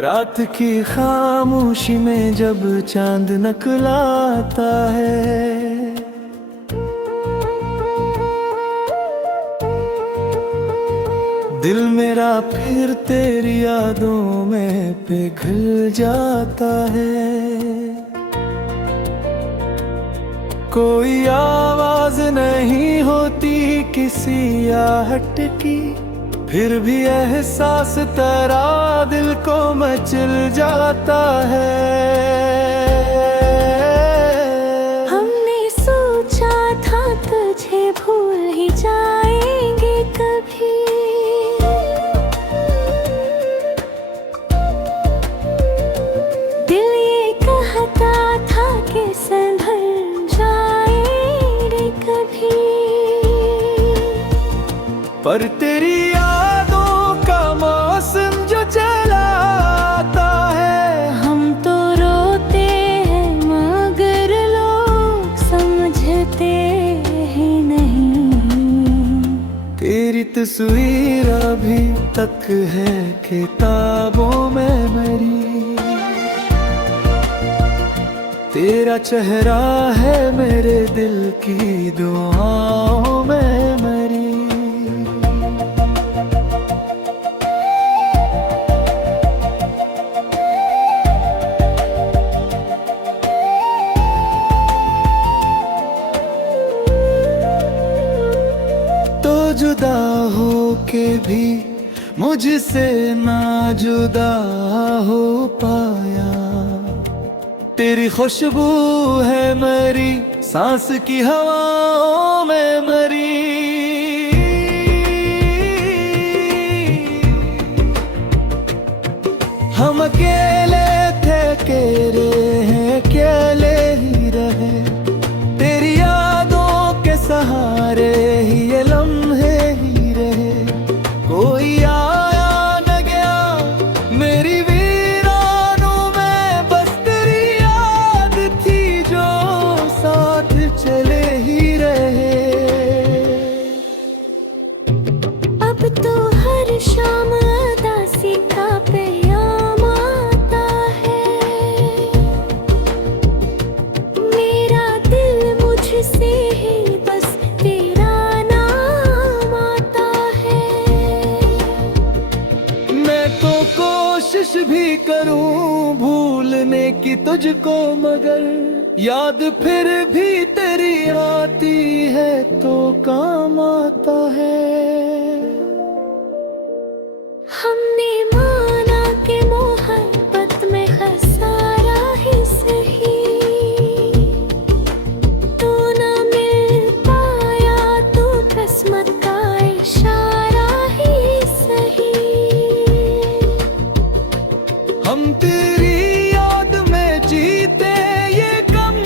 रात की खामोशी में जब चांद नकलाता है, दिल मेरा फिर तेरी यादों में पिघल जाता है। कोई आवाज नहीं होती किसी आहट की, फिर भी एहसास तेरा दिल को मचल जाता है। हमने सोचा था तुझे भूल ही जाएंगे कभी, दिल ये कहता था कि संभल जाएंगे कभी, पर तेरी यादों का मौसम जो चला आता है, हम तो रोते हैं मगर लोग समझते ही नहीं। तेरी तस्वीर अभी तक है किताबों में मेरी, तेरा चेहरा है मेरे दिल की दुआओं में मेरी। तो जुदा हो के भी मुझसे ना जुदा हो पाया, तेरी खुशबू है मेरी सांस की हवाओं में मरी। हम अकेले थे अकेले हैं अकेले ही रहे, तेरी यादों के सहारे ही ये लम्हे ही रहे। कोई आया न गया मेरी वीरानों में, बस तेरी याद थी जो साथ चले ही रहे। अब तो हर शाम उदासी का पैगाम आता है, मेरा दिल मुझसे ही बस तेरा नाम आता है। मैं तो कोशिश भी करूं भूलने की तुझको, मगर याद फिर भी तेरी आती है तो काम आता है। हमने माना कि मोहब्बत में खसारा ही सही, तू न मिल पाया तो किस्मत का इशारा ही सही। हम तेरी याद में जीते ये कम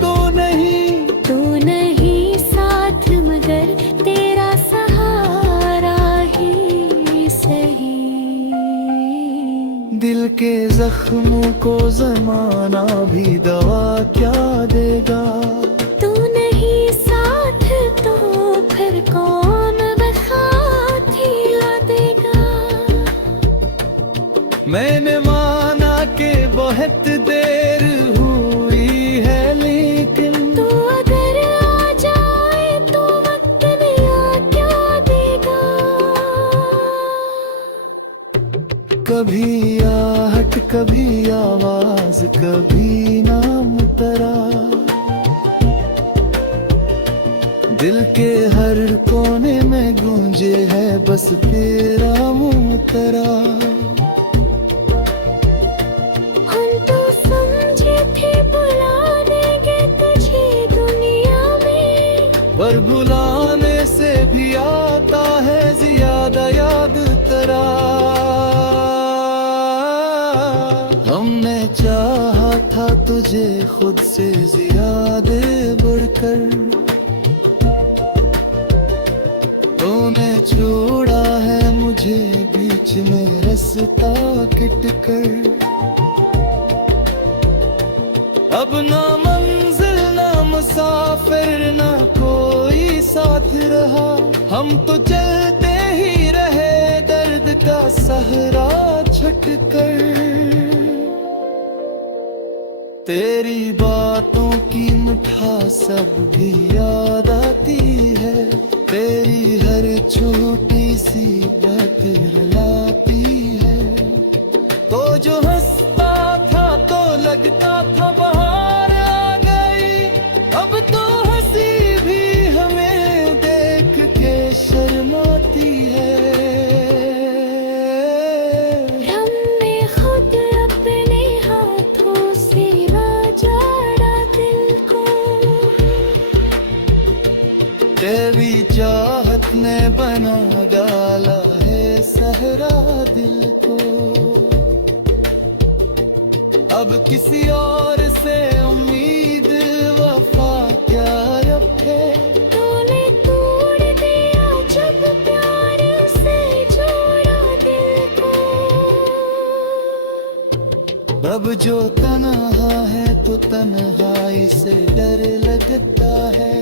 तो नहीं, तू नहीं साथ मगर तेरा सहारा ही सही। दिल के जख्मों को जमाना भी दवा क्या देगा, तू नहीं साथ तो फिर कौन वफा खिला देगा। मैंने माना कि बहुत देर हुई है, लेकिन तू अगर आ जाए तो वक्त नया क्या देगा। कभी आहट कभी आवाज कभी नाम तेरा, दिल के हर कोने में गूंजे है बस तेरा मुंह तेरा। हम तो समझे थे बुला लेंगे तुझे दुनिया में, पर बुलाने से भी आता है ज्यादा याद तेरा। हमने चाहा था तुझे खुद से ज्यादा बढ़कर, तूने छोड़ा है मुझे बीच में रास्ता किट कर। अब ना मंजिल ना मुसाफिर ना कोई साथ रहा, हम तो चलते ही रहे दर्द का सहरा छटकर तेरी बातों की मिठास सब भी याद आती है। तेरी हर छोटी सी बात रुलाती है। तो जो हंसता था तो लगता था बाहर आ गई, अब तो हंसी भी हमें देख के शर्माती है। हमने खुद अपने हाथों से राजाड़ा दिल को, तेरी चाहत ने बना डाला है सहरा दिल को। अब किसी और से उम्मीद वफा क्या रखे। तूने तोड़ दिया जब प्यार से जोड़ा दिल को। अब जो तन्हा है तो तन्हाई से डर लगता है।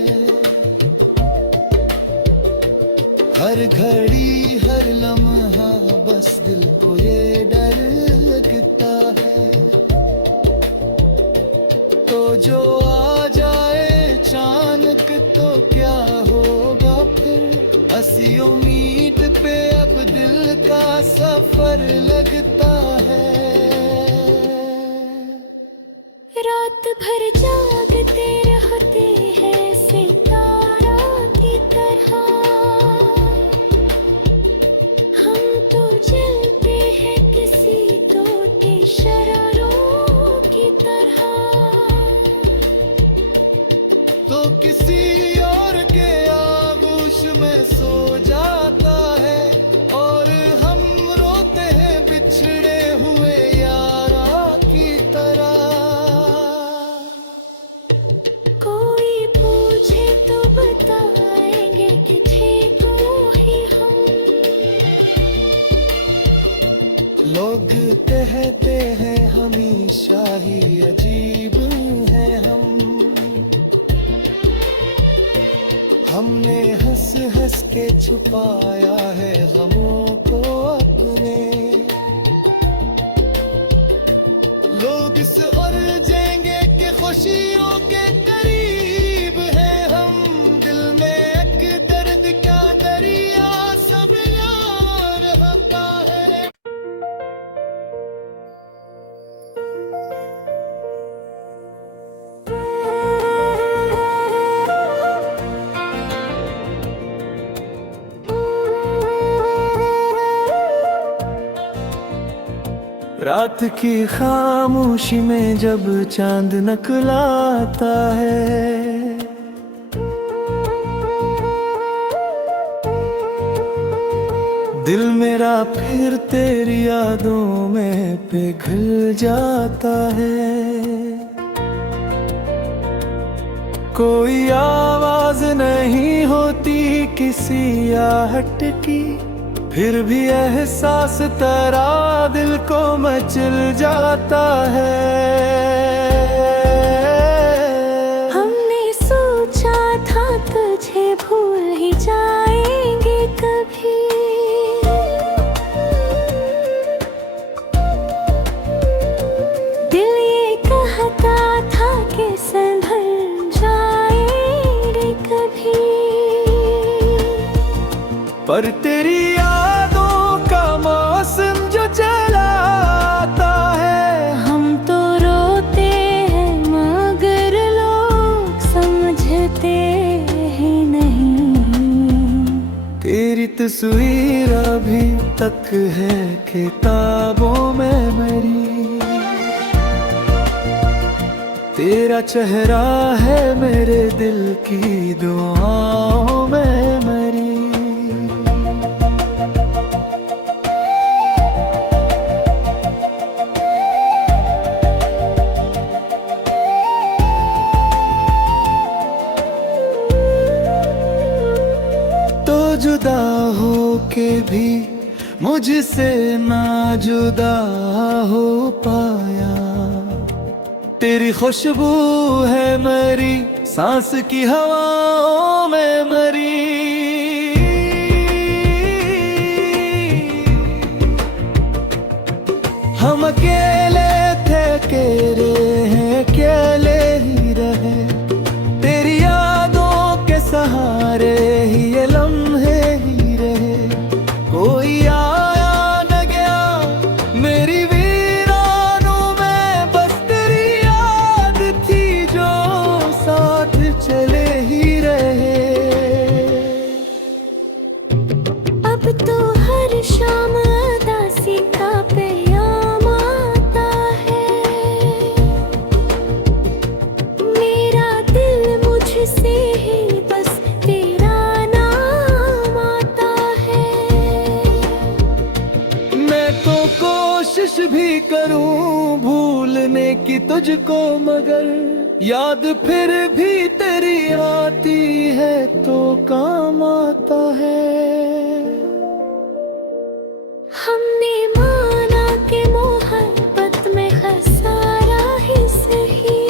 हर घड़ी हर लम्हा बस दिल को ये डर लगता है। तो जो आ जाए अचानक तो क्या होगा फिर। हंसियों मीट पे अब दिल का सफर लगता है। रात भर जागते रहते हैं सितारा की तरह। हम तो चलते हैं किसी टूटे शरारों की तरह। तो किसी और के आगोश में सो जाता है और हम रोते हैं बिछड़े हुए यारा की तरह। कोई पूछे तो बताएंगे कि ठीक ही हम। लोग कहते हैं हमेशा ही अजीब हैं हम। हमने हंस हंस के छुपाया है गमों को अपने। लोग इस उलझेंगे कि खुशियों के करीब हैं हम। दिल में एक दर्द का दरिया सब यार रहता है। रात की खामोशी में जब चांद नकलाता है, दिल मेरा फिर तेरी यादों में पिघल जाता है। कोई आवाज नहीं होती किसी आहट की, फिर भी एहसास तेरा दिल को मचल जाता है। हमने सोचा था तुझे भूल ही जाएंगे कभी। दिल ये कहता था कि संभल जाएंगे कभी। पर तेरी यादों का मौसम जो चला आता है, हम तो रोते हैं मगर लोग समझते ही नहीं। तेरी तस्वीर अभी तक है किताबों में मेरी। तेरा चेहरा है मेरे दिल की दुआओं में मेरी। जुदा हो के भी मुझसे ना जुदा हो पाया। तेरी खुशबू है मेरी सांस की हवाओं में मरी। हम अकेले थे अकेले हैं अकेले ही रहे, तेरी यादों के सहारे ही ये लम्हे ही रहे। कोई आया न गया मेरी वीरानों में, बस तेरी याद थी जो साथ चले ही रहे। अब तो हर शाम उदासी का पैगाम आता है, मेरा दिल मुझसे ही बस तेरा नाम आता है। मैं तो कोशिश भी करूं भूलने की तुझको, मगर याद फिर भी तेरी आती है तो काम आता है। हमने माना कि मोहब्बत में खसारा ही सही,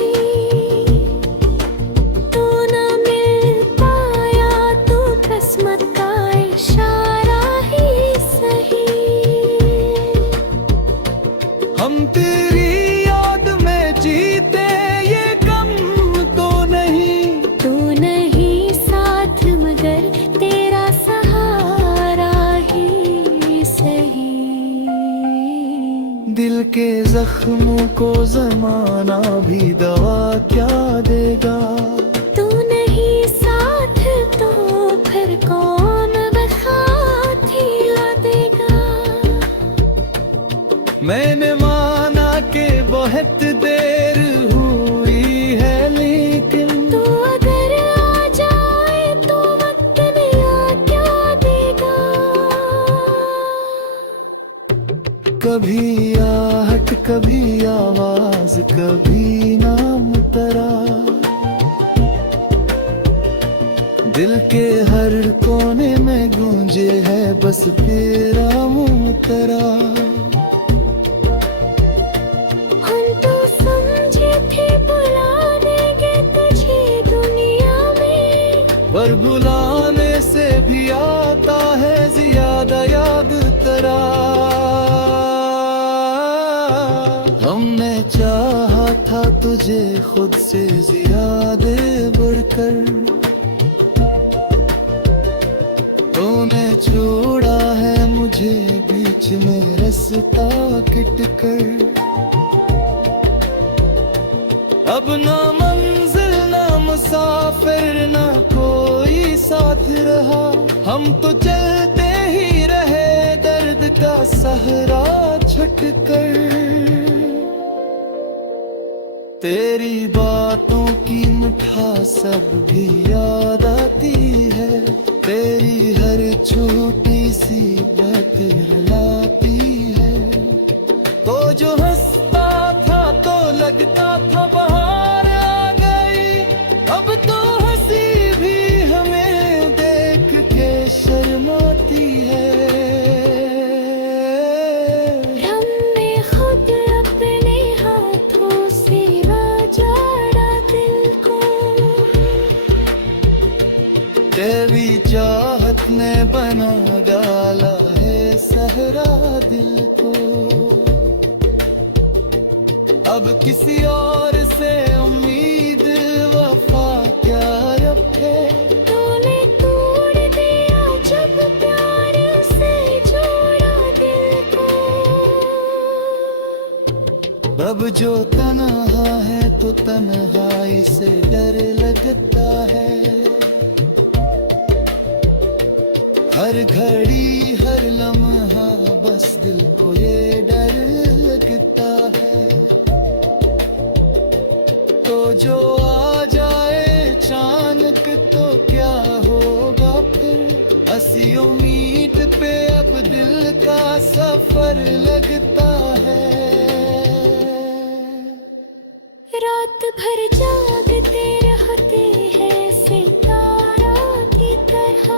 तू न मिल पाया तो किस्मत का इशारा ही सही। हम तेरी याद में जीते ये कम तो नहीं, तू नहीं साथ मगर तेरा सहारा ही सही। दिल के जख्मों को जमाना भी दवा क्या देगा। तू नहीं साथ तो फिर कौन बखात हिला देगा। मैंने माना कि बहुत देर हुई है, लेकिन तू अगर आ जाए तो वक्त नया क्या देगा। कभी आहट कभी आवाज कभी नाम तेरा, दिल के हर कोने में गूंजे है बस तेरा मुंह तेरा। हम तो समझे थे बुला देंगे तुझे दुनिया में, पर बुलाने से भी आता है ज्यादा याद तेरा। हमने चाहा था तुझे खुद से ज्यादा बढ़कर, तूने छोड़ा है मुझे बीच में रास्ता कट कर। अब ना मंजिल ना मुसाफिर ना कोई साथ रहा, हम तो चलते ही रहे दर्द का सहरा छुटकर। तेरी बातों की मिठास सब भी याद आती है, तेरी हर छोटी सी बात रुलाती है। तो जो हंसता था तो लगता था बाहर आ गई, अब तो हंसी भी हमें देख के शर्माती है। हमने खुद अपने हाथों से राजाड़ा दिल को, तेरी चाहत ने बना डाला है सहरा दिल को। अब किसी और से उम्मीद वफा क्या रखे, तूने तोड़ दिया जब प्यार से जोड़ा दिल को। अब जो तन्हा है तो तन्हाई से डर लगता है, हर घड़ी हर लम्हा बस दिल को ये डर लगता है। तो जो आ जाए अचानक तो क्या होगा फिर, हंसियों मीट पे अब दिल का सफर लगता है। रात भर जागते रहते हैं सितारा की तरह,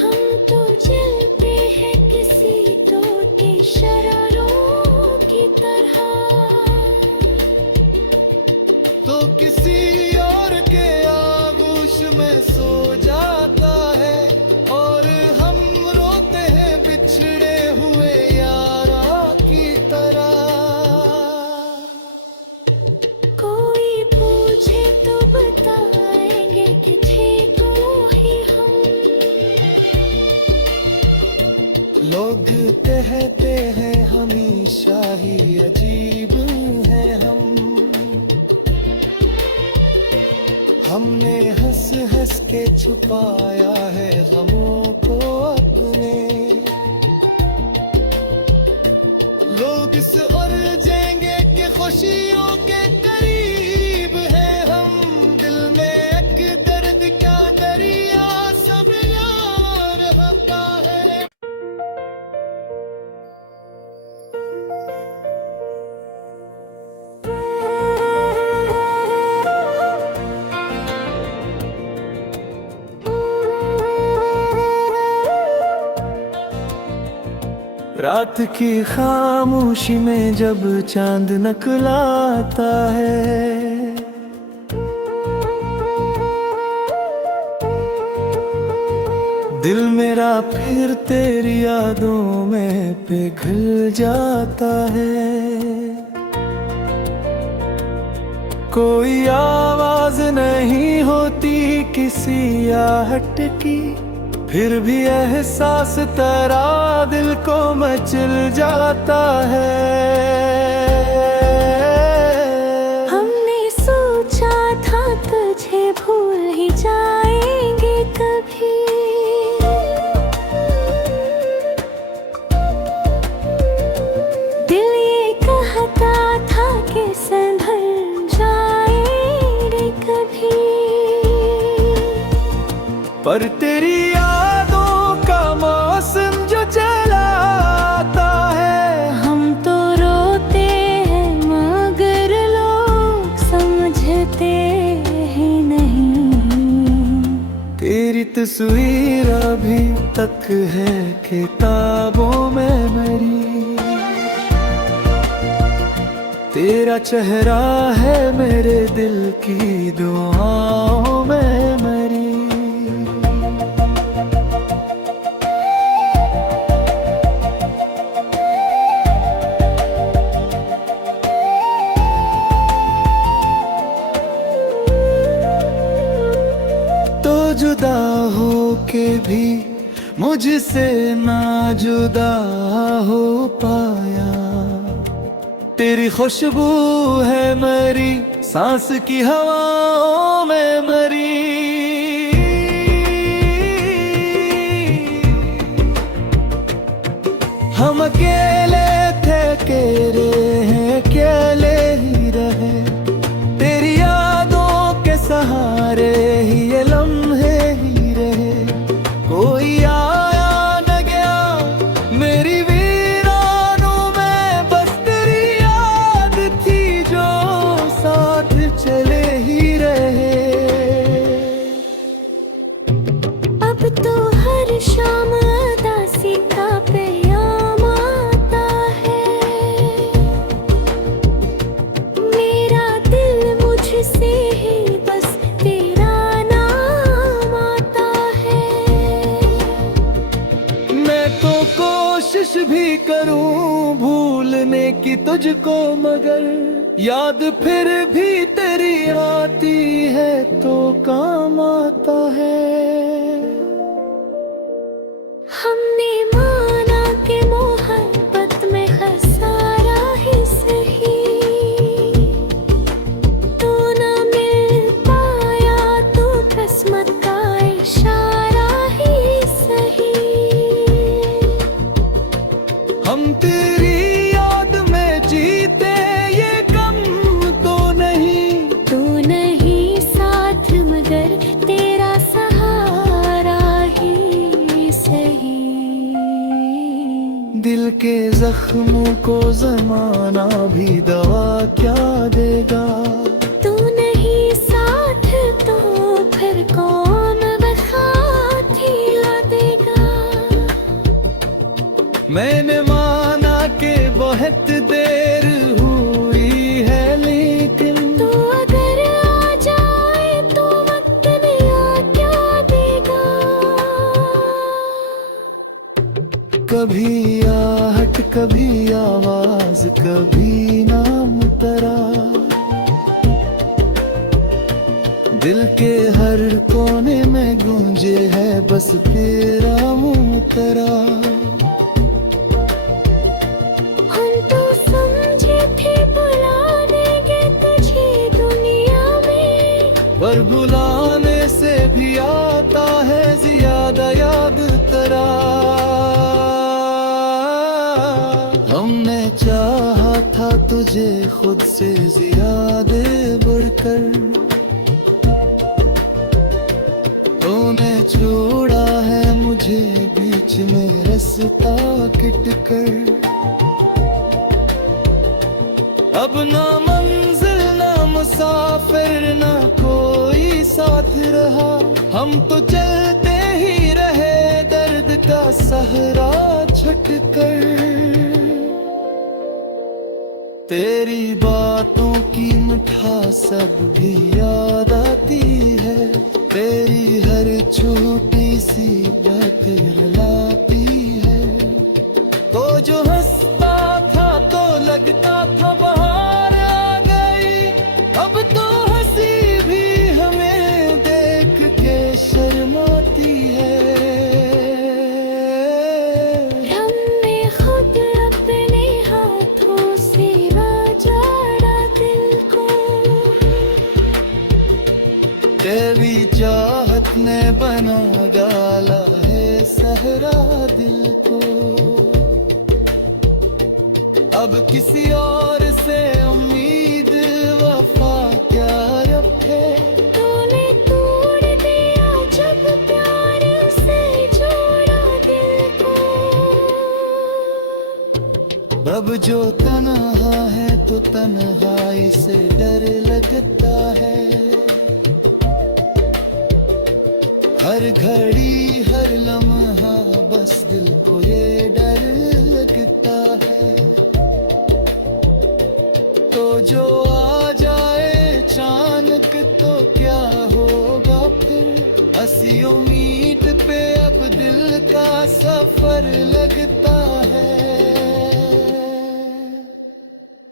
हम तो जलते हैं किसी टूटी शरारों की तरह। तो किसी और के आगोश में सो जाता है और हम रोते हैं बिछड़े लोग कहते हैं हमेशा ही अजीब हैं हमने हंस हंस के छुपाया है गमों को अपने। लोग इस और जाएंगे कि खुशियों के करीब हैं हम, दिल में एक दर्द का दरिया सब यार होता है। रात की खामोशी में जब चांद नकलाता है, दिल मेरा फिर तेरी यादों में पिघल जाता है। कोई आवाज नहीं होती किसी आहट की, फिर भी एहसास तेरा दिल को मचल जाता है। हमने सोचा था तुझे भूल ही जाएंगे कभी, दिल ये कहता था कि संभल जाएंगे कभी, पर तेरी यादों का मौसम जो चला आता है, हम तो रोते हैं मगर लोग समझते ही नहीं। तेरी तस्वीर अभी तक है किताबों में मेरी, तेरा चेहरा है मेरे दिल की दुआओं में मेरी। जुदा हो के भी मुझसे ना जुदा हो पाया, तेरी खुशबू है मेरी सांस की हवाओं में मरी। हम अकेले थे अकेले हैं अकेले ही रहे, तेरी यादों के सहारे ही ये लम्हे ही रहे। कोई आया न गया मेरी वीरानों में, बस तेरी याद थी जो साथ चले ही रहे। अब तो हर शाम उदासी का पैगाम आता है, मेरा दिल मुझसे ही बस तेरा नाम आता है। मैं तो कोशिश भी करूं भूलने की तुझको, मगर याद फिर भी तेरी आती है तो काम आता है। हमने माना कि मोहब्बत में खसारा ही सही, तू न मिल पाया तो किस्मत का इशारा ही सही। हम तेरी याद में जीते ये कम तो नहीं, तू नहीं साथ मगर तेरा सहारा ही सही। दिल के जख्मों को जमाना भी दवा क्या देगा, तू नहीं साथ तो फिर कौन बखात ला देगा। मैंने माना कि बहुत देर हुई है, लेकिन तू अगर आ जाए तो वक्त नया क्या देगा। कभी आहट कभी आवाज कभी नाम तेरा, दिल के हर कोने में गूंजे है बस तेरा मुंह तेरा। तुझे खुद से ज्यादा बढ़कर। तूने छोड़ा है मुझे बीच में रास्ता किट कर। अब ना मंजिल ना मुसाफिर ना कोई साथ रहा, हम तो चलते ही रहे दर्द का सहारा छुट कर। तेरी बातों की मिठास सब भी याद आती है, तेरी हर छोटी सी बात रुलाती है। तो जो हंसता था तो लगता था बाहर आ गई, अब तो हंसी भी हमें देख के शर्माती है। हमने खुद अपने हाथों से बाजारा दिल को, तेरी चाहत ने बना डाला है सहरा दिल को। अब किसी और से उम्मीद वफा क्या रखे, तूने तोड़ दिया जब प्यार से जोड़ा दिल को। अब जो तन्हा है तो तन्हाई से डर लगता है। हर घड़ी हर लम्हा बस दिल को ये डर लगता है। तो जो आ जाए अचानक तो क्या होगा फिर, हंसी उम्मीद पे अब दिल का सफर लगता है।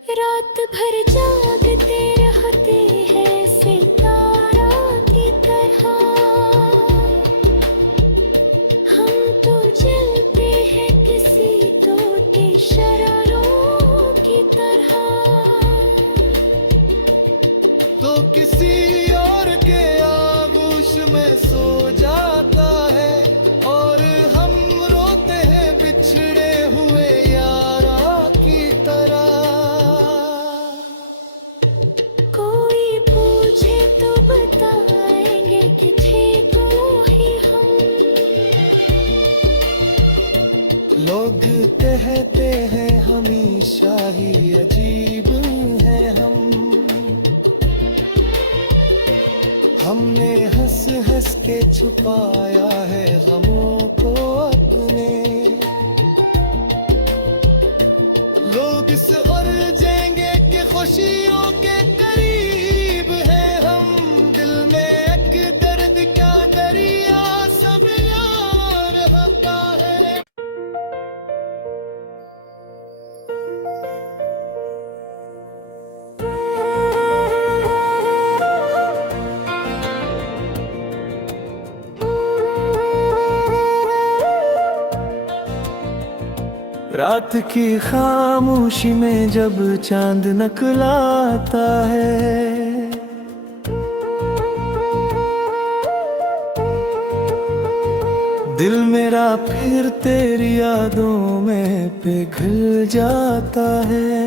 रात भर जागते रहते हैं सितारा की तरह, हम तो जलते हैं किसी टूटे शरारों की तरह। तो किसी और के आगोश में सो जाता है, और हम रोते हैं बिछड़े हुए यारा की तरह। कोई पूछे तो बताएंगे कि थे तो ही हम। लोग कहते हैं हमेशा ही अजीब हैं हमने हंस हंस के छुपाया है गमों को अपने। लोग इस गरजेंगे कि खुशियों के करीब हैं हम, दिल में एक दर्द का दरिया सब यार होता है। रात की खामोशी में जब चांद नकलाता है, दिल मेरा फिर तेरी यादों में पिघल जाता है।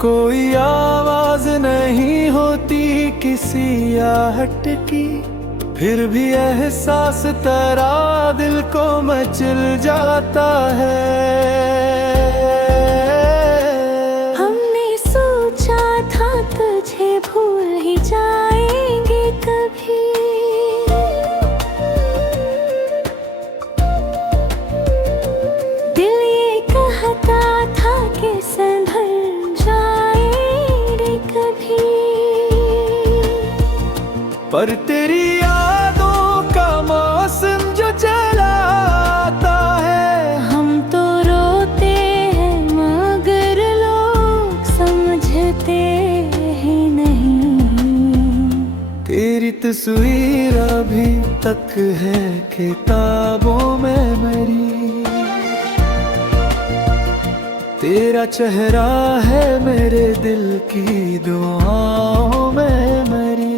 कोई आवाज नहीं होती किसी आहट की, फिर भी एहसास तेरा दिल को मचल जाता है। हमने सोचा था तुझे भूल ही जाएंगे कभी, दिल ये कहता था कि संभल जाएंगे कभी। पर तेरी यादों का मौसम जो चला आता है, हम तो रोते हैं मगर लोग समझते ही नहीं। तेरी तस्वीर अभी तक है किताबों में मेरी, तेरा चेहरा है मेरे दिल की दुआओं में मेरी।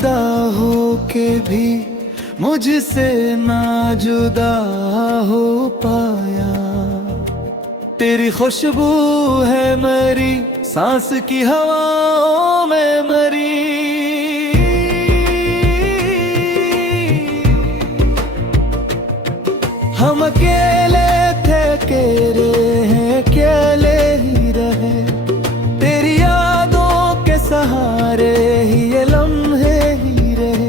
जुदा हो के भी मुझसे ना जुदा हो पाया। तेरी खुशबू है मेरी सांस की हवाओं में मरी। हम अकेले थे अकेले हैं अकेले ही रहे। तेरी यादों के सहारे ही ये लम्हे ही रहे।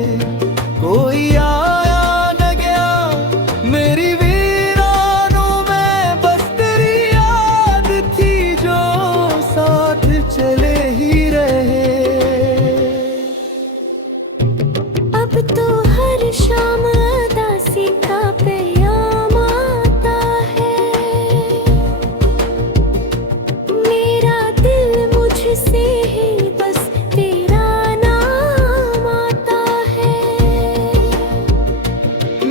कोई आया न गया मेरी वीरानों में, बस तेरी याद थी जो साथ चले ही रहे। अब तो हर शाम उदासी का पैगाम आता है। मेरा दिल मुझसे ही बस तेरा नाम आता है।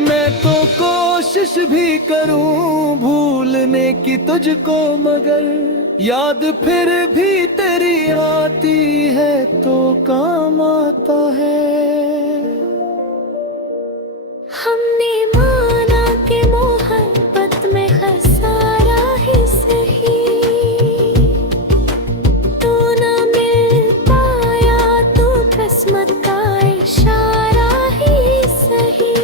मैं तो कोशिश भी करूं भूलने की तुझको, मगर याद फिर भी तेरी आती है तो काम आता है। हमने माना कि मोहब्बत में खसारा ही सही, तू न मिल पाया तो किस्मत का इशारा ही सही।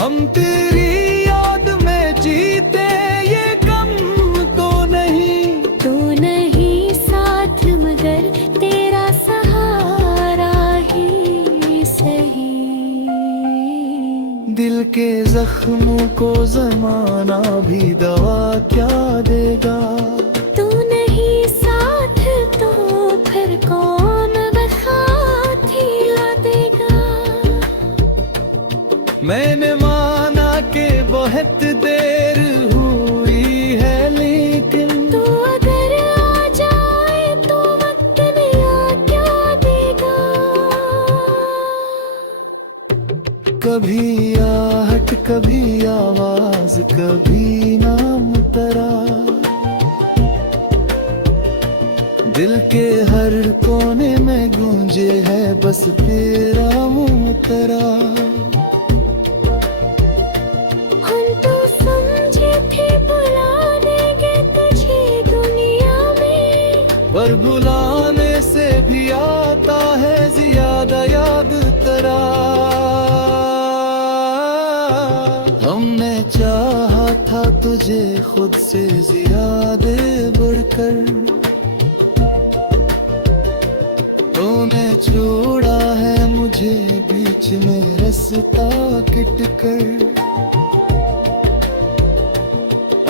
हम तेरी याद में जीते ये कम तो नहीं। तू नहीं साथ मगर तेरा सहारा ही सही। दिल के जख्मों को जमाना भी दवा क्या देगा। तू नहीं साथ तो फिर कौन बसात ला देगा। मैंने माना कि बहुत देर हुई है, लेकिन तू अगर आ जाए तो वक्त नया क्या देगा। कभी आहट कभी आवाज कभी नाम तेरा। दिल के हर कोने में गूंजे है बस तेरा मुंह तेरा। हम तो समझे थे बुला देंगे तुझे दुनिया में, पर बुलाने से भी आता है ज्यादा याद तेरा। हमने चाहा था तुझे खुद से ज्यादा बढ़कर, तूने छोड़ा है मुझे बीच में रास्ता किट कर।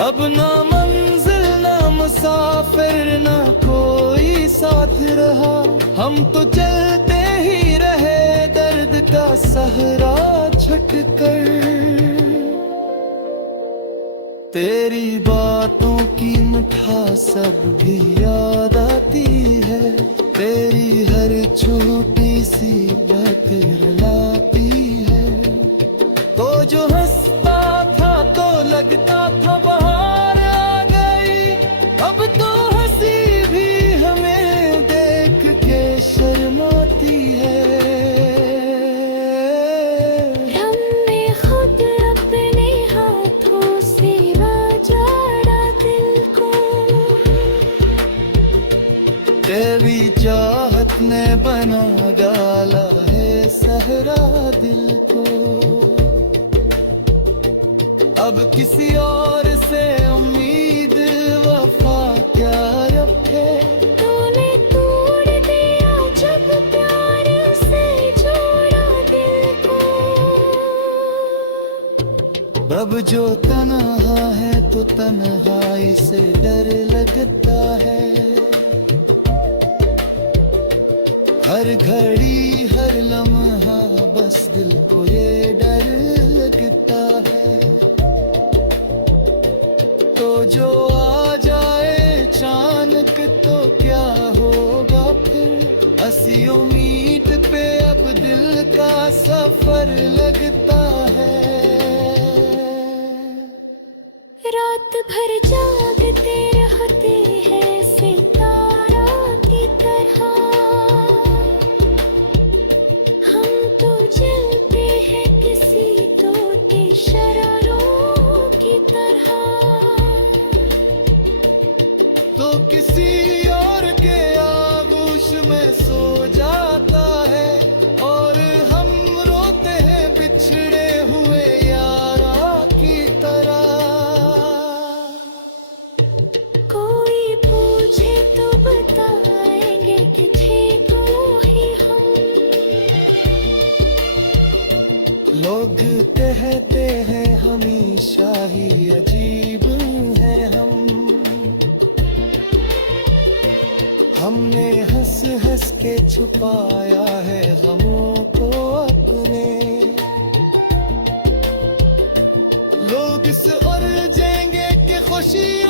अब ना मंजिल ना मुसाफिर ना कोई साथ रहा। हम तो चलते ही रहे दर्द का सहरा छुटकर। तेरी बातों की मिठास सब भी याद आती है। तेरी हर छोटी सी बात रुलाती है। तो जो हंसता था तो लगता था बाहर आ गई। अब तो हंसी भी हमें देख के शर्माती है। हमने खुद अपने हाथों से बाजारा दिल को। तेरी चाहत ने बना डाला है सहरा दिल को। अब किसी और से उम्मीद वफा क्या रखे। तूने तोड़ दिया जब प्यार से जोड़ा दिल को। अब जो तन्हा है तो तन्हाई से डर लगता है। हर घड़ी हर लम्हा बस दिल को ये डर लगता है। तो जो आ जाए अचानक तो क्या होगा फिर। हंसी उम्मीद पे अब दिल का सफर लगता है। रात भर जागते रहते हैं सितारा की तरह। लोग कहते हैं हमेशा ही अजीब हैं हम। हमने हंस हंस के छुपाया है गमों को अपने। लोग इस उलझेंगे कि खुशी